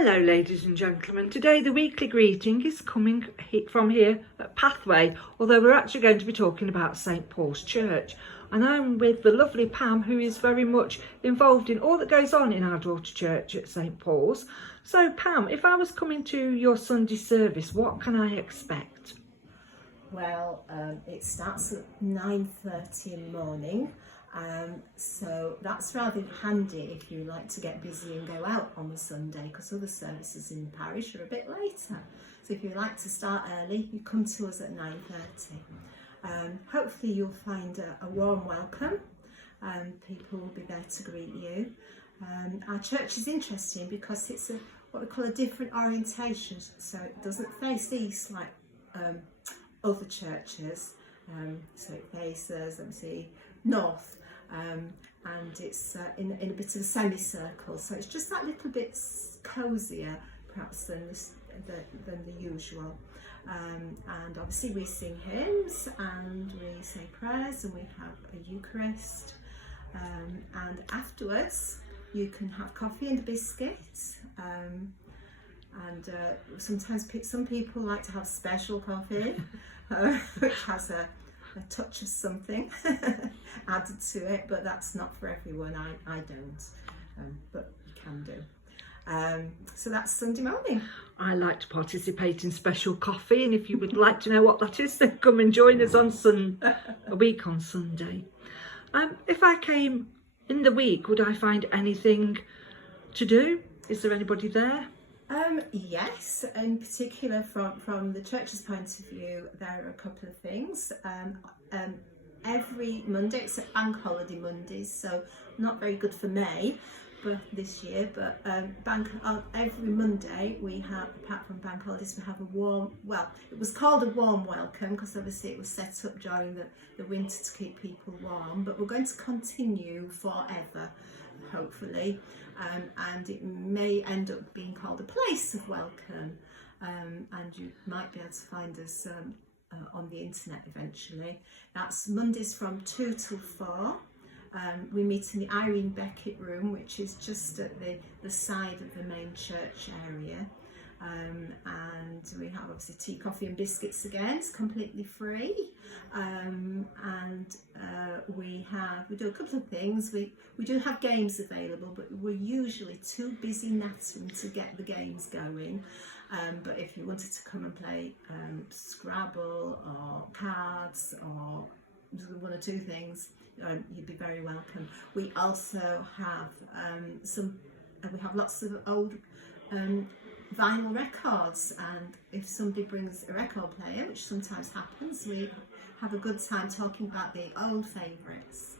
Hello ladies and gentlemen, today the weekly greeting is coming from here at Pathway, although we're actually going to be talking about St Paul's Church, and I'm with the lovely Pam, who is very much involved in all that goes on in our daughter church at St Paul's. So Pam, if I was coming to your Sunday service, what can I expect? Well, it starts at 9:30 in the morning, so that's rather handy if you like to get busy and go out on the Sunday, because other services in the parish are a bit later. So if you like to start early, you come to us at 9:30. Hopefully you'll find a warm welcome. People will be there to greet you. Our church is interesting because it's what we call a different orientation, so it doesn't face east like other churches, so it faces, let me see, north, and it's in a bit of a semicircle, so it's just that little bit cosier perhaps than the usual. And obviously we sing hymns and we say prayers and we have a Eucharist, and afterwards you can have coffee and biscuits. And sometimes some people like to have special coffee, which has a touch of something added to it, but that's not for everyone. I don't, but you can do. So that's Sunday morning. I like to participate in special coffee, and if you would like to know what that is, then come and join us on a week on Sunday. If I came in the week, would I find anything to do? Is there anybody there? Yes, in particular from the church's point of view, there are a couple of things. Every Monday, it's bank holiday Mondays, so not very good for May, but this year. But every Monday we have, apart from bank holidays, we have a warm. Well, it was called a warm welcome because obviously it was set up during the winter to keep people warm. But we're going to continue forever, hopefully. And it may end up being called a place of welcome, and you might be able to find us on the internet eventually. That's Mondays from 2 till 4. We meet in the Irene Beckett room, which is just at the side of the main church area, and we have obviously tea, coffee and biscuits again. It's completely free, and we do a couple of things. We do have games available, but we're usually too busy nattering to get the games going. But if you wanted to come and play Scrabble or cards or one or two things, you'd be very welcome. We also have we have lots of old vinyl records, and if somebody brings a record player, which sometimes happens, we have a good time talking about the old favourites.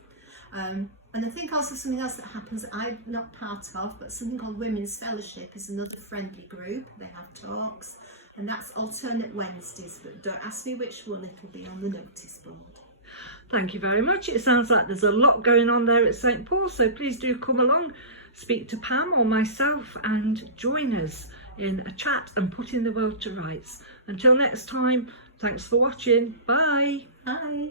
And I think also something else that happens that I'm not part of, but something called Women's Fellowship is another friendly group. They have talks, and that's alternate Wednesdays, but don't ask me which one, it'll be on the notice board. Thank you very much. It sounds like there's a lot going on there at St Paul, so please do come along, speak to Pam or myself and join us in a chat and putting the world to rights. Until next time, thanks for watching. Bye. Bye.